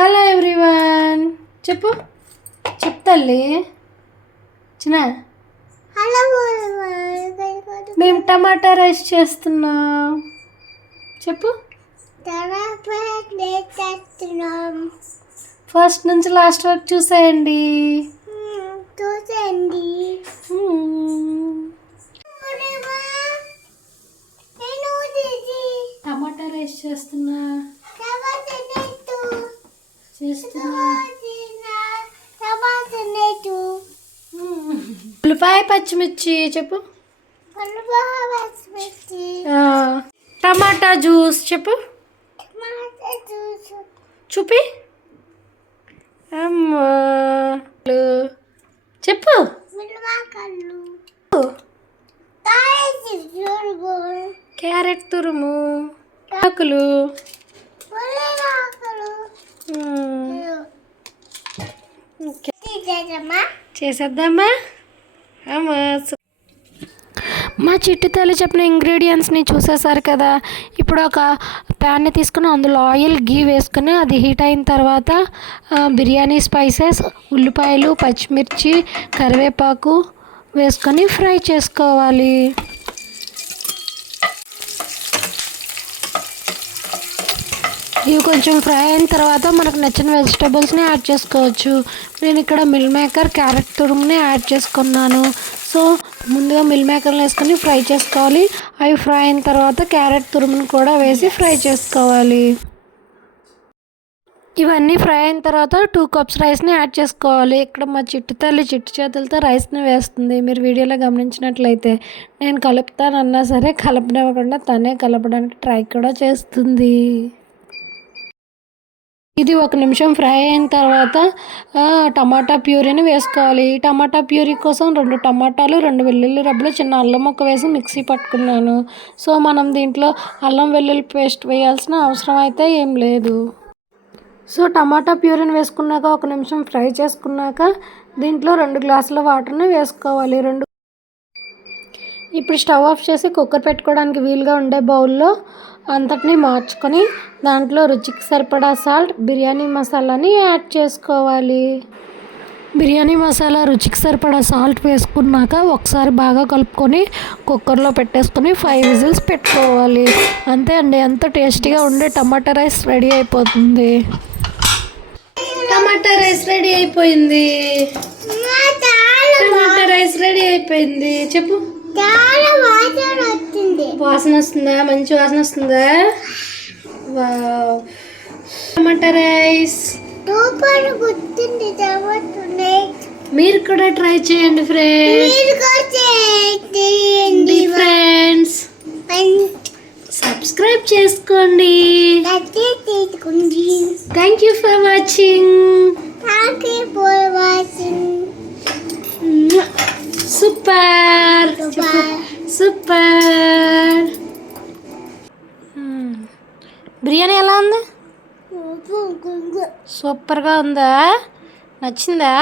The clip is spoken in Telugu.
Hello everyone. చెప్పు. చెప్తల్లి చిన్న. హలో మేము టమాటా రైస్ చేస్తున్నాం. చెప్పు. ఫస్ట్ నుంచి లాస్ట్ వరకు చూసేయండి. నేను టమాటా రైస్ చేస్తున్నా. ఉల్లిపాయ పచ్చిమిర్చి చెప్పు. టమాటా జ్యూస్ చెప్పు. చూపి. అమ్మా. చెప్పు. క్యారెట్ తురుము. ఆకులు మ్మ్. ఓకే చేసేద్దామా? అమ్మా మా చిట్టు తల్లి చెప్పిన ఇంగ్రీడియంట్స్ని చూసేసారు కదా. ఇప్పుడు ఒక ప్యాన్ని తీసుకుని అందులో ఆయిల్ గీ వేసుకుని అది హీట్ అయిన తర్వాత బిర్యానీ స్పైసెస్ ఉల్లిపాయలు పచ్చిమిర్చి కరివేపాకు వేసుకొని ఫ్రై చేసుకోవాలి. ఇవి కొంచెం ఫ్రై అయిన తర్వాత మనకు నచ్చిన వెజిటేబుల్స్ని యాడ్ చేసుకోవచ్చు. నేను ఇక్కడ మిల్ మేకర్ క్యారెట్ తురుముని యాడ్ చేసుకున్నాను. సో ముందుగా మిల్ మేకర్లు వేసుకొని ఫ్రై చేసుకోవాలి. అవి ఫ్రై అయిన తర్వాత క్యారెట్ తురుముని కూడా వేసి ఫ్రై చేసుకోవాలి. ఇవన్నీ ఫ్రై అయిన తర్వాత టూ కప్స్ రైస్ని యాడ్ చేసుకోవాలి. ఇక్కడ మా చిట్టు తల్లి చిట్టు చేతులతో రైస్ని వేస్తుంది. మీరు వీడియోలో గమనించినట్లయితే నేను కలుపుతానన్నా సరే కలపనివ్వకుండా తనే కలపడానికి ట్రై కూడా చేస్తుంది. ఇది ఒక నిమిషం ఫ్రై అయిన తర్వాత టమాటా ప్యూరీని వేసుకోవాలి. ఈ టమాటా ప్యూరీ కోసం రెండు టమాటాలు రెండు వెల్లుల్లి రబ్బలు చిన్న అల్లం ముక్క వేసి మిక్సీ పట్టుకున్నాను. సో మనం దీంట్లో అల్లం వెల్లుల్లి పేస్ట్ వేయాల్సిన అవసరం అయితే ఏం లేదు. సో టమాటా ప్యూరీని వేసుకున్నాక ఒక నిమిషం ఫ్రై చేసుకున్నాక దీంట్లో రెండు గ్లాసుల వాటర్ని వేసుకోవాలి. రెండు ఇప్పుడు స్టవ్ ఆఫ్ చేసి కుక్కర్ పెట్టుకోవడానికి వీలుగా ఉండే బౌల్లో అంతటిని మార్చుకొని దాంట్లో రుచికి సరిపడా సాల్ట్ బిర్యానీ మసాలాని యాడ్ చేసుకోవాలి. బిర్యానీ మసాలా రుచికి సరిపడా సాల్ట్ వేసుకున్నాక ఒకసారి బాగా కలుపుకొని కుక్కర్లో పెట్టేసుకొని ఫైవ్ విజిల్స్ పెట్టుకోవాలి. అంతే అండి ఎంత టేస్టీగా ఉండే టమాటా రైస్ రెడీ అయిపోతుంది. టమాటా రైస్ రెడీ అయిపోయింది. టమాటా రైస్ రెడీ అయిపోయింది. చెప్పు. వాసన వస్తుందా. మంచి వాసన వస్తుందా? Tomato rice. మీరు కూడా ట్రై చేయండి ఫ్రెండ్స్. ఫ్రెండ్స్. సబ్స్క్రైబ్ చేసుకోండి. Thank you for watching super super biryani ఎలా ఉంది? సూపర్గా ఉందా? నచ్చిందా?